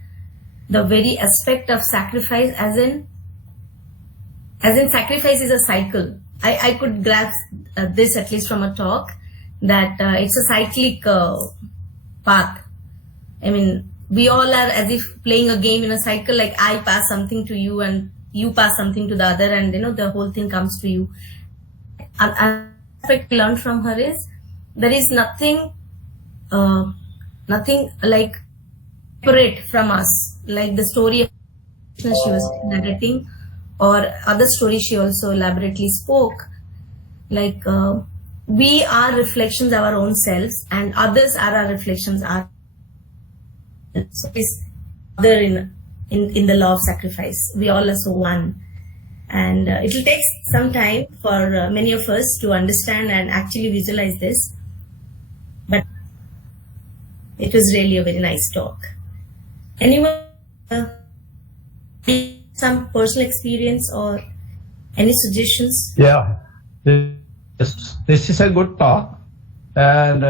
the very aspect of sacrifice as in sacrifice is a cycle. I could grasp this at least from a talk that it's a cyclic path. I mean, we all are as if playing a game in a cycle, like I pass something to you and you pass something to the other, and the whole thing comes to you. And aspect we learned from her is there is nothing like separate from us, like the story she was narrating or other stories she also elaborately spoke. Like we are reflections of our own selves, and others are our reflections. So is other in the law of sacrifice. We all are so one, and it will take some time for many of us to understand and actually visualize this. But it was really a very nice talk. Anyone some personal experience or any suggestions? Yeah, this is a good talk, and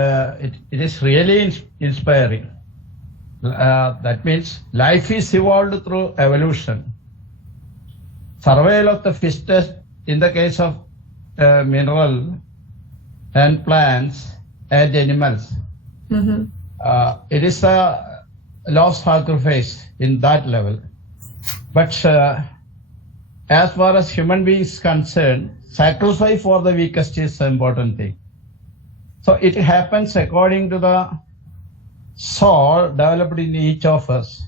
it is really inspiring. That means life is evolved through evolution. Survival of the fittest in the case of mineral and plants and animals. Mm-hmm. It is a law of sacrifice in that level. But as far as human beings concerned, sacrifice for the weakest is the important thing. So it happens according to the soul developed in each of us.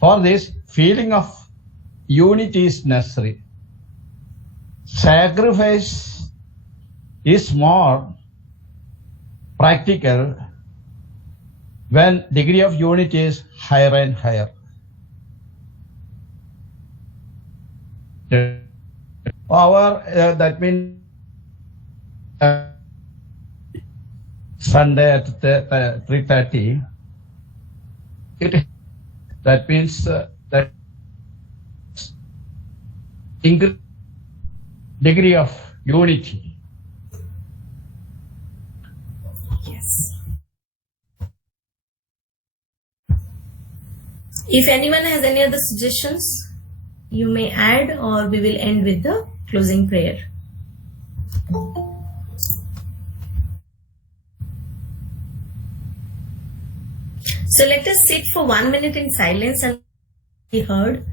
For this, feeling of unity is necessary. sacrifice is more practical when degree of unity is higher and higher. That means Sunday at 3:30. That means that degree of unity. Yes. If anyone has any other suggestions, you may add, or we will end with the closing prayer. So let us sit for 1 minute in silence and be heard.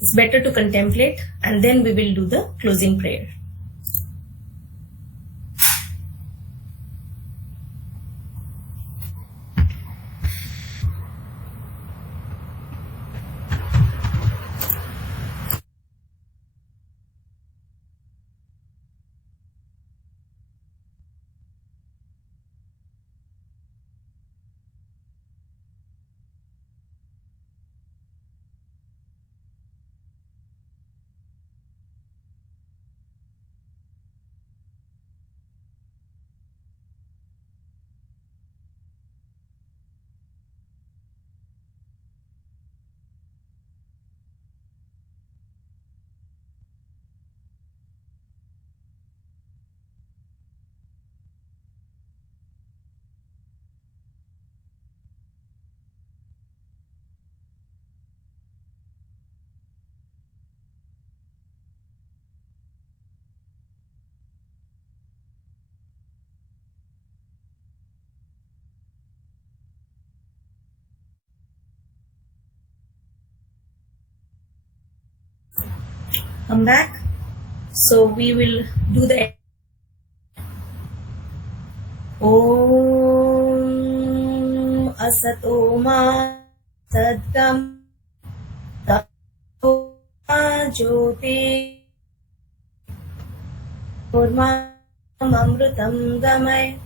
It's better to contemplate, and then we will do the closing prayer. Come back. So we will do the Om Asato Ma Sadgam Tato Jyoti Kurma Amrutam Gamay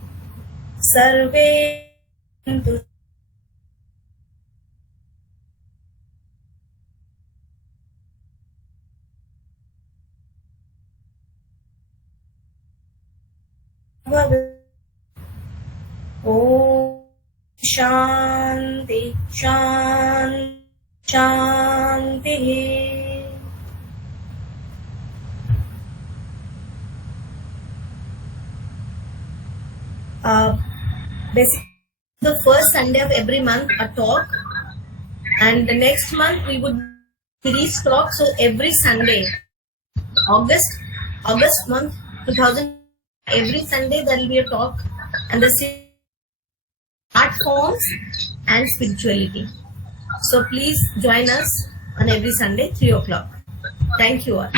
Sarve Om Shanti Shanti Shanti. Basically, the first Sunday of every month a talk, and the next month we would release talk. So every Sunday, August month 2000. Every Sunday there will be a talk, and the art forms and spirituality. So please join us on every Sunday 3 o'clock. Thank you all.